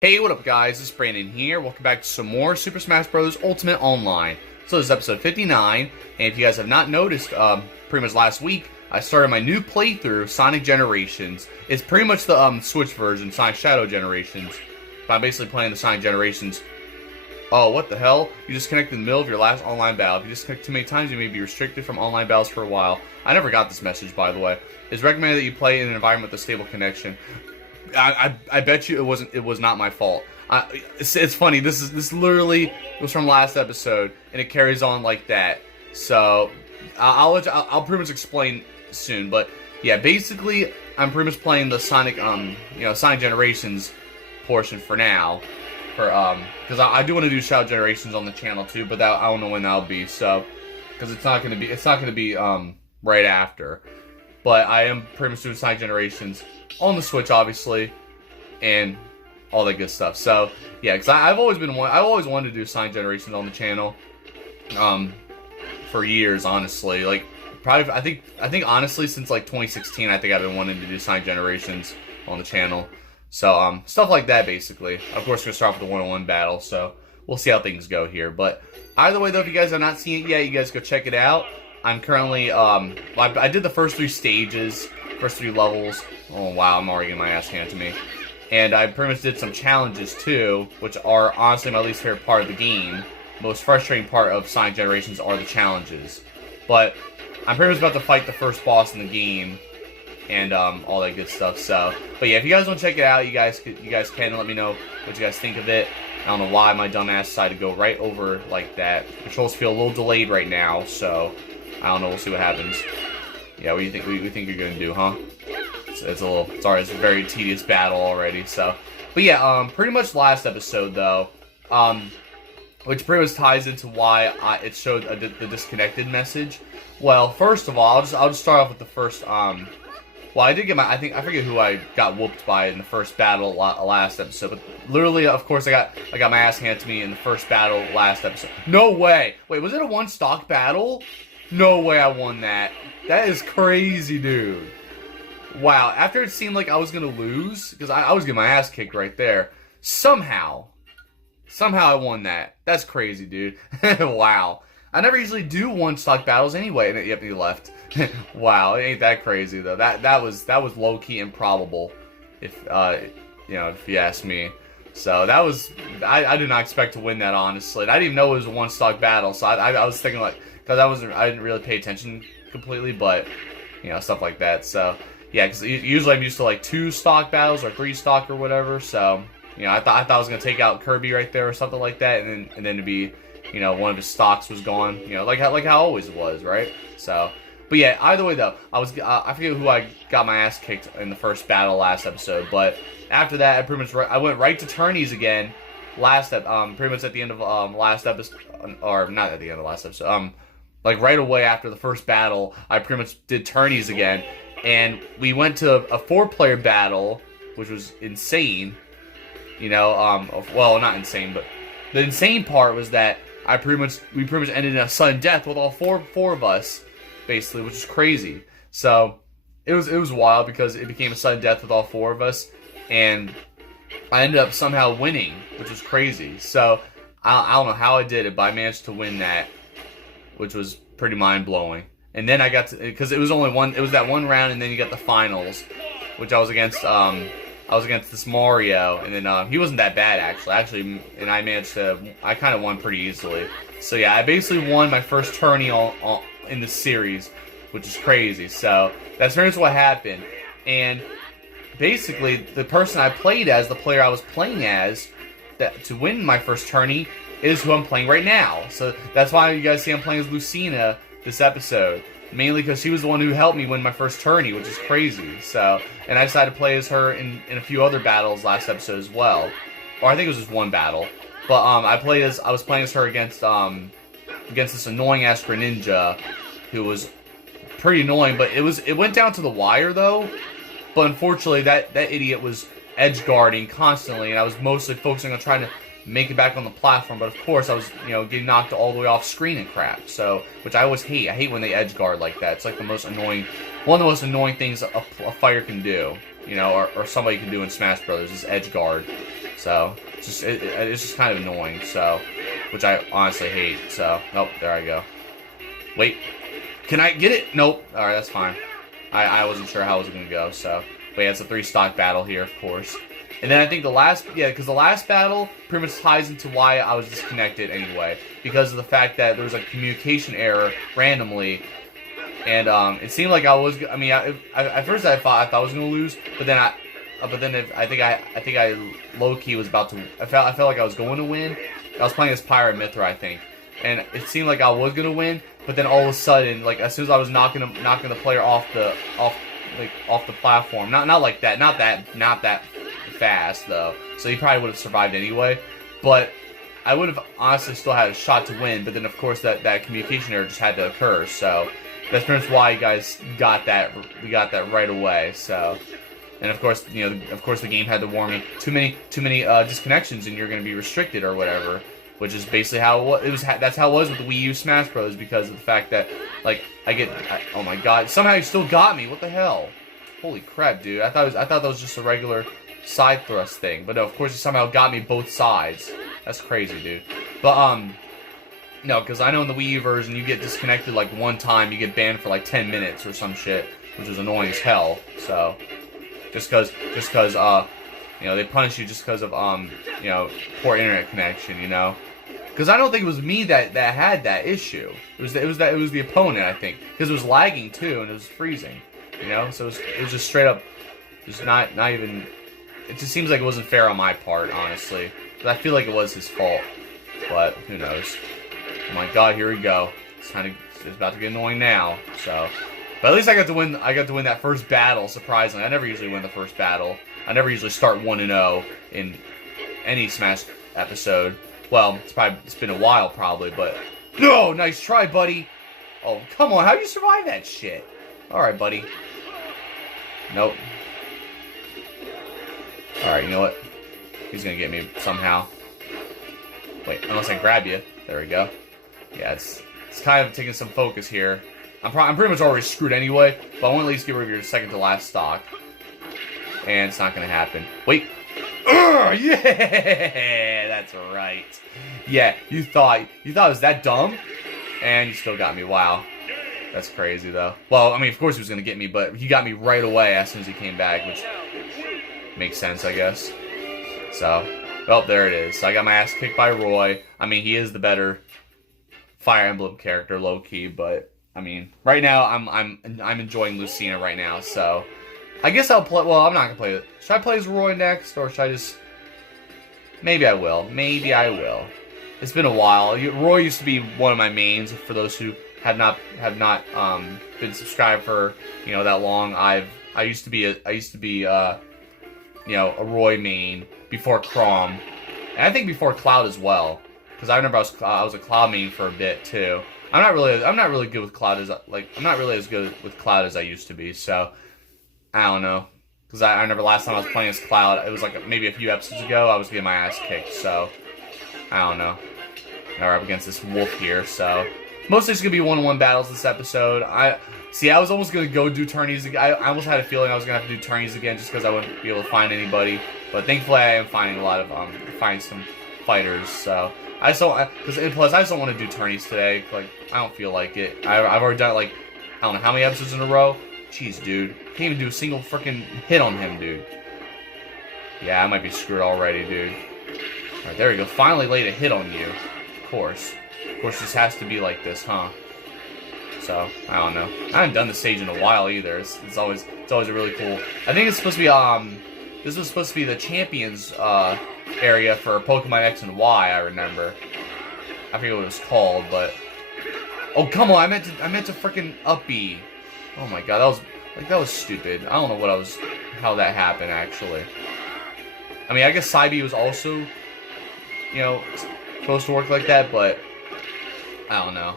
Hey, what up guys, it's Brandon here. Welcome back to some more Super Smash Bros. Ultimate Online. So this is episode 59, and if you guys have not noticed, pretty much last week, I started my new playthrough, Sonic Generations. It's pretty much the Switch version, Sonic Shadow Generations. But I'm basically playing the Sonic Generations. Oh, what the hell? You disconnected in the middle of your last online battle. If you disconnect too many times, you may be restricted from online battles for a while. I never got this message, by the way. It's recommended that you play in an environment with a stable connection. I bet you it was not my fault. It's funny. This literally was from last episode, and it carries on like that. So I'll pretty much explain soon. But yeah, basically I'm pretty much playing the Sonic Sonic Generations portion for now, because I do want to do Shadow Generations on the channel too, but I don't know when that'll be. So because it's not gonna be right after. But I am pretty much doing Sonic Generations on the Switch, obviously, and all that good stuff. So yeah, because I've always wanted to do Sonic Generations on the channel, for years, honestly. Like probably, I think honestly since like 2016, I think I've been wanting to do Sonic Generations on the channel. So stuff like that, basically. Of course, we're gonna start with the 1-on-1 battle. So we'll see how things go here. But either way, though, if you guys have not seen it yet, you guys go check it out. I'm currently, I did the first 3 stages, first 3 levels. Oh wow, I'm already getting my ass handed to me. And I pretty much did some challenges too, which are honestly my least favorite part of the game. Most frustrating part of Sonic Generations are the challenges. But I'm pretty much about to fight the first boss in the game, and all that good stuff. So, but yeah, if you guys want to check it out, you guys can let me know what you guys think of it. I don't know why my dumb ass decided to go right over like that. The controls feel a little delayed right now, so I don't know. We'll see what happens. Yeah, what do you think? We think you're gonna do, huh? It's a very tedious battle already. So, but yeah, pretty much last episode though, which pretty much ties into why it showed the disconnected message. Well, first of all, I'll just start off with the first. Well, I did get I forget who I got whooped by in the first battle last episode, but literally, of course, I got my ass handed to me in the first battle last episode. No way! Wait, was it a one stock battle? No way I won that. That is crazy, dude. Wow, after it seemed like I was gonna lose, because I was getting my ass kicked right there, somehow I won that. That's crazy, dude. Wow. I never usually do one stock battles anyway, and yep, he left. Wow, it ain't that crazy though. That was low key improbable, if if you ask me. So that was I did not expect to win that, honestly. And I didn't even know it was a one stock battle, so I was thinking like, because I didn't really pay attention completely, but stuff like that. So yeah, because usually I'm used to like 2 stock battles or 3 stock or whatever. So I thought I was gonna take out Kirby right there or something like that, and then to be one of his stocks was gone. Like how always was, right? So. But yeah, either way though, I forget who I got my ass kicked in the first battle last episode, but after that, I went right to tourneys again. Pretty much at the end of last episode, or not at the end of last episode. Like right away after the first battle, I pretty much did tourneys again, and we went to a 4-player battle, which was insane. Well, not insane, but the insane part was that we pretty much ended in a sudden death with all four of us. Basically, which is crazy. So it was wild because it became a sudden death with all 4 of us, and I ended up somehow winning, which was crazy. So I don't know how I did it, but I managed to win that, which was pretty mind blowing. And then I got to, because it was that one round, and then you got the finals, which I was against this Mario, and then he wasn't that bad actually, and I kind of won pretty easily. So yeah, I basically won my first tourney in the series, which is crazy. So that's pretty much what happened. And basically, the person I played as, the player I was playing as, to win my first tourney, is who I'm playing right now. So that's why you guys see I'm playing as Lucina this episode. Mainly because she was the one who helped me win my first tourney, which is crazy. So, and I decided to play as her in a few other battles last episode as well. Or I think it was just one battle. But I was playing as her against this annoying ass Greninja, who was pretty annoying, but it went down to the wire though. But unfortunately, that idiot was edge guarding constantly, and I was mostly focusing on trying to make it back on the platform. But of course, I was getting knocked all the way off screen and crap. So, which I always hate. I hate when they edge guard like that. It's like one of the most annoying things a fighter can do. Or somebody can do in Smash Brothers is edge guard. So it's just kind of annoying. So, which I honestly hate. So, nope, there I go. Wait, can I get it? Nope. All right, that's fine. I wasn't sure how it was gonna go. So, but yeah, it's a 3-stock battle here, of course. And then I think the last, because the last battle pretty much ties into why I was disconnected anyway, because of the fact that there was a communication error randomly, and it seemed like I was. I mean, at first I thought I was gonna lose, but then I think I low key was about to. I felt like I was going to win. I was playing as Pyra Mithra, I think, and it seemed like I was gonna win, but then all of a sudden, like as soon as I was knocking the player off the platform, not like that, not that fast though, so he probably would have survived anyway, but I would have honestly still had a shot to win, but then of course that communication error just had to occur, so that's pretty much why you guys got that, we got that right away, so, and of course, you know, of course the game had to warn me, too many disconnections and you're going to be restricted or whatever, which is basically how it was, that's how it was with the Wii U Smash Bros, because of the fact that, like, oh my god, somehow you still got me, what the hell? Holy crap, dude, I thought that was just a regular side thrust thing, but no, of course it somehow got me both sides. That's crazy, dude. But no, because I know in the Wii U version you get disconnected like one time, you get banned for like 10 minutes or some shit, which was annoying as hell. So just cause you know, they punish you just because of you know, poor internet connection, you know. Because I don't think it was me that had that issue. It was the opponent, I think, because it was lagging too and it was freezing, you know. So it was just straight up, just not even. It just seems like it wasn't fair on my part, honestly. But I feel like it was his fault. But who knows? Oh my god, here we go. It's about to get annoying now. So, but at least I got to win. I got to win that first battle. Surprisingly, I never usually win the first battle. I never usually start 1-0 in any Smash episode. Well, it's been a while probably, but no, nice try, buddy. Oh come on, how do you survive that shit? All right, buddy. Nope. Alright, you know what? He's gonna get me somehow. Wait, unless I grab you. There we go. Yeah, it's kind of taking some focus here. I'm pretty much already screwed anyway, but I want to at least get rid of your second to last stock. And it's not gonna happen. Wait! Yeah! That's right. Yeah, you thought it was that dumb? And you still got me. Wow. That's crazy, though. Well, I mean, of course he was gonna get me, but he got me right away as soon as he came back, which makes sense, I guess. So, well, there it is. So I got my ass kicked by Roy. I mean, he is the better Fire Emblem character, low key. But I mean, right now I'm enjoying Lucina right now. So I guess I'll play. Well, I'm not gonna play it. Should I play as Roy next, or should I just? Maybe I will. Maybe I will. It's been a while. Roy used to be one of my mains. For those who have not been subscribed for that long, I used to be you know, a Roy main before Chrom, and I think before Cloud as well, because I remember I was a Cloud main for a bit too. I'm not really good with Cloud I'm not really as good with Cloud as I used to be. So I don't know, because I remember last time I was playing as Cloud, it was like maybe a few episodes ago. I was getting my ass kicked. So I don't know. Now we're up against this wolf here. So mostly it's gonna be 1-on-1 battles this episode. I was almost going to go do tourneys. I almost had a feeling I was going to have to do tourneys again just because I wouldn't be able to find anybody. But thankfully I am finding a lot of, finding some fighters. So, I just don't, plus I just don't want to do tourneys today. Like, I don't feel like it. I've already done it, like, I don't know how many episodes in a row. Jeez, dude. Can't even do a single freaking hit on him, dude. Yeah, I might be screwed already, dude. Alright, there we go. Finally laid a hit on you. Of course. Of course, this has to be like this, huh? So, I don't know. I haven't done the stage in a while either. It's always a really cool. I think it's supposed to be this was supposed to be the champions area for Pokemon X and Y, I remember. I forget what it was called, but oh come on, I meant to freaking up B. Oh my god, that was stupid. I don't know how that happened actually. I mean, I guess Psybe was also supposed to work like that, but I don't know.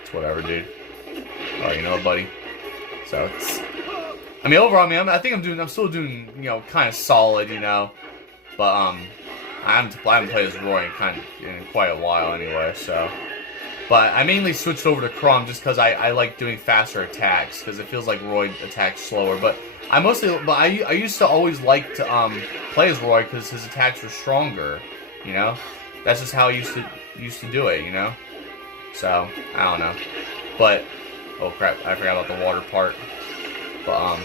It's whatever, dude. Oh, you know what, buddy? So it's. I mean, overall, I think I'm still doing, kind of solid, but I haven't played as Roy in quite a while anyway. So, but I mainly switched over to Chrom just because I like doing faster attacks because it feels like Roy attacks slower. But I used to always like to play as Roy because his attacks were stronger. You know, that's just how I used to do it. You know, so I don't know. But oh crap, I forgot about the water part. But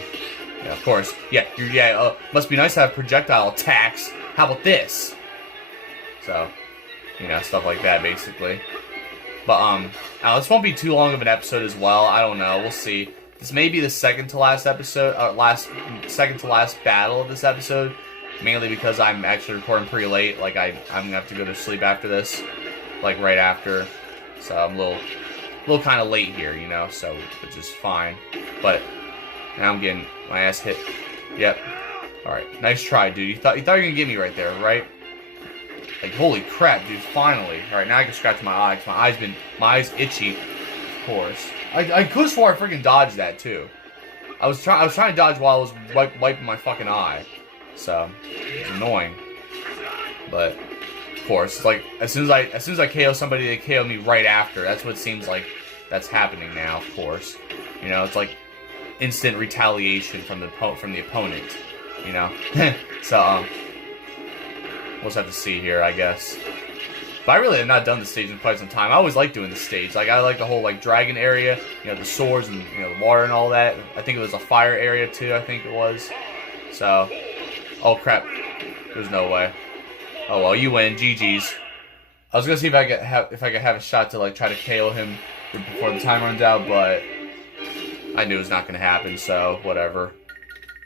yeah, of course, yeah. Must be nice to have projectile attacks. How about this? So, you know, stuff like that basically. But now this won't be too long of an episode as well. I don't know. We'll see. This may be the second to last episode, second to last battle of this episode, mainly because I'm actually recording pretty late. Like I'm gonna have to go to sleep after this, like right after. So I'm a little kind of late here, you know. So which is fine. But now I'm getting my ass hit. Yep. All right. Nice try, dude. You thought you were gonna get me right there, right? Like, holy crap, dude, finally. Alright, now I can scratch my eye, because my eyes itchy, of course. I could have swore I freaking dodged that, too. I was trying to dodge while I was wiping my fucking eye. So, it's annoying. But, of course, it's like, as soon as I KO somebody, they KO me right after. That's what it seems like that's happening now, of course. You know, it's like instant retaliation from the opponent, you know? So, we'll just have to see here, I guess. But I really have not done the stage in quite some time. I always like doing the stage. Like, I like the whole, like, dragon area. You know, the swords and, you know, the water and all that. I think it was a fire area, too, I think it was. So, oh, crap. There's no way. Oh, well, you win. GG's. I was gonna see if I could have a shot to, like, try to KO him before the time runs out, but I knew it was not gonna happen, so whatever.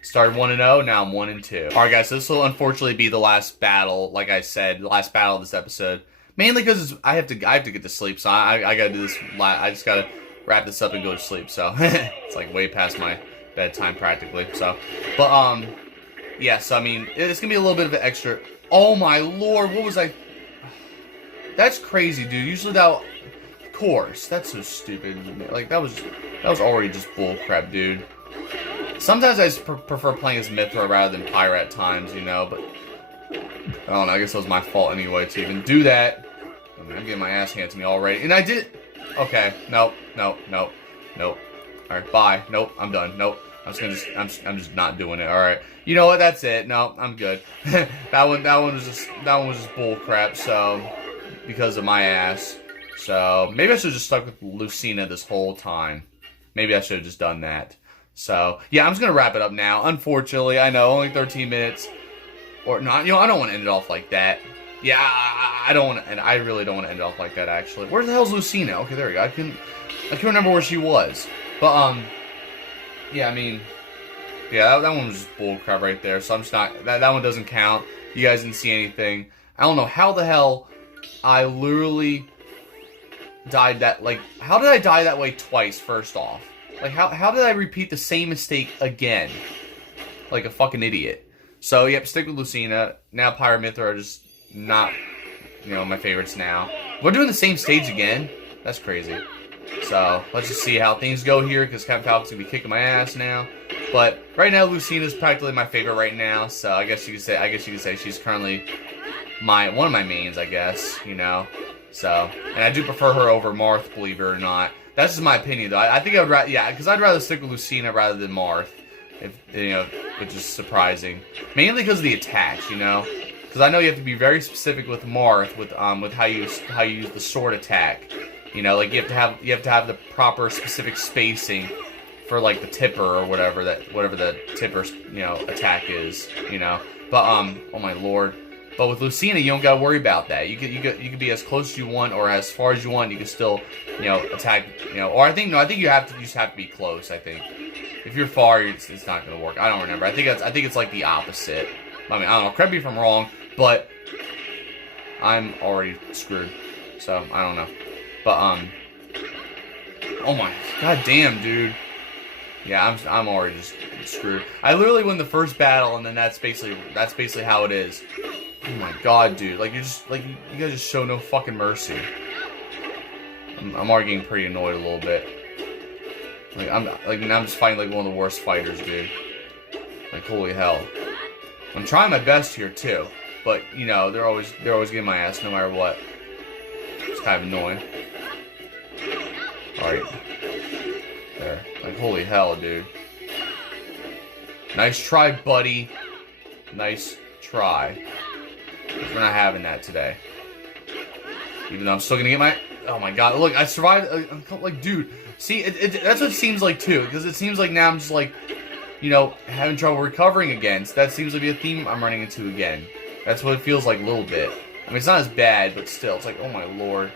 Started 1-0, now I'm 1-2. Alright guys, so this will unfortunately be the last battle, like I said, the last battle of this episode. Mainly because I have to get to sleep, so I gotta do this, I just gotta wrap this up and go to sleep, so it's like way past my bedtime practically, so. But, yeah, so I mean, it's gonna be a little bit of an extra, oh my lord, what was I, that's crazy, dude, usually that, of course, that's so stupid, like, that was already just bullcrap, dude. Sometimes I just prefer playing as Mithra rather than Pyra at times, you know, but I don't know, I guess it was my fault anyway to even do that. I mean, I'm getting my ass handed to me already, and I did, okay, nope, alright, bye, nope, I'm done, nope, I'm just not doing it, alright, you know what, that's it, no, I'm good, that one was just bull crap, so, because of my ass, so, maybe I should have just stuck with Lucina this whole time, maybe I should have just done that. So, yeah, I'm just going to wrap it up now. Unfortunately, I know, only 13 minutes. Or not. You know, I don't want to end it off like that. Yeah, I don't want to, and I really don't want to end it off like that, actually. Where the hell's Lucina? Okay, there we go. I can remember where she was. But, yeah, I mean, yeah, that one was just bullcrap right there. So I'm just not, that one doesn't count. You guys didn't see anything. I don't know how the hell I literally died that, like, how did I die that way twice, first off? Like, how did I repeat the same mistake again? Like a fucking idiot. So, yep, stick with Lucina. Now Pyra, Mithra are just not, you know, my favorites now. We're doing the same stage again? That's crazy. So, let's just see how things go here, because Captain Falcon's going to be kicking my ass now. But, right now, Lucina's practically my favorite right now, so I guess you could say she's currently one of my mains, I guess, you know. So, and I do prefer her over Marth, believe it or not. That's just my opinion, though. I think I would rather, yeah, because I'd rather stick with Lucina rather than Marth, if you know, which is surprising. Mainly because of the attacks, you know. Because I know you have to be very specific with Marth, with how you use the sword attack. You know, like you have to have the proper specific spacing for like the tipper or whatever the tipper, you know, attack is. You know, but oh my lord. But with Lucina, you don't gotta worry about that. You could be as close as you want or as far as you want. You can still, you know, attack. You know, or I think you just have to be close. I think if you're far, it's not gonna work. I don't remember. I think it's like the opposite. I mean, I don't know. Correct me if I'm wrong, but I'm already screwed. So I don't know. But oh my goddamn, dude. Yeah, I'm already just screwed. I literally win the first battle, and then that's basically how it is. Oh my god, dude. Like, you guys just show no fucking mercy. I'm already getting pretty annoyed a little bit. Like, now I'm just fighting, like, one of the worst fighters, dude. Like, holy hell. I'm trying my best here, too. But, you know, they're always getting my ass no matter what. It's kind of annoying. Alright. There. Like, holy hell, dude. Nice try, buddy. Nice try. We're not having that today. Even though I'm still gonna get my... Oh my god, look, I survived... like, dude, see, that's what it seems like, too. Because it seems like now I'm just, like, you know, having trouble recovering again. So that seems to be a theme I'm running into again. That's what it feels like a little bit. I mean, it's not as bad, but still. It's like, oh my lord.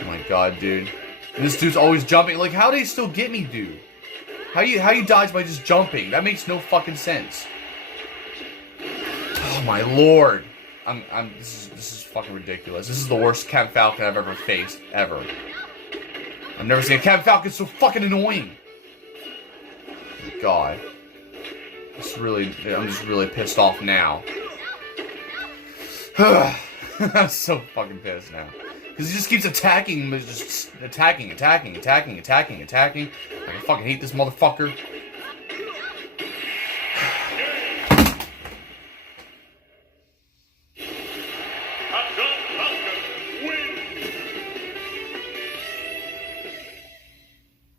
Oh my god, dude. And this dude's always jumping. Like, how do they still get me, dude? How you dodge by just jumping? That makes no fucking sense. Oh my lord. This is fucking ridiculous. This is the worst Captain Falcon I've ever faced, ever. I've never seen a Captain Falcon so fucking annoying. God. I'm just really pissed off now. I'm so fucking pissed now. Because he just keeps attacking, but just attacking. Like, I fucking hate this motherfucker.